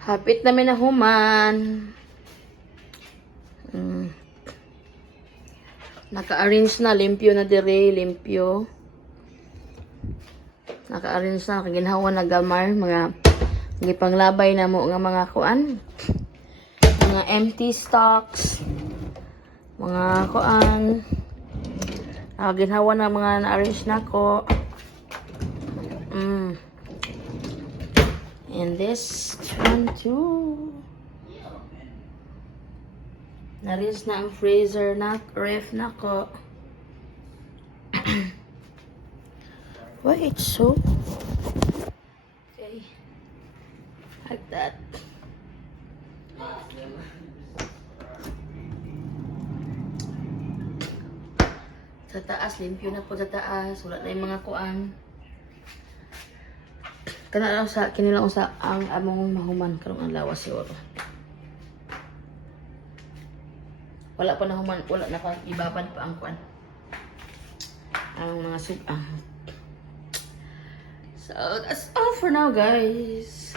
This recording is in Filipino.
Hapit namin na human. Naka-arrange na, limpyo na dire, limpyo. Naka-arrange na, kaginhawa na gamar, mga gipanglabay na mo nga mga kuan. Mga empty stocks. Mga kuan. Nakaginhawa na mga na-arrange na ko. And this one too. Na-arrange na ang freezer na, ref na ko. Why it's so? Okay. Like that. Sa taas, limpyo na po sa taas. Wala na yung mga kuan. Kanilang sa ang among mahuman karong ang lawas siguro. Wala pa na human, wala na pa ibabad pa ang kuan. Ang mga So that's all for now, guys.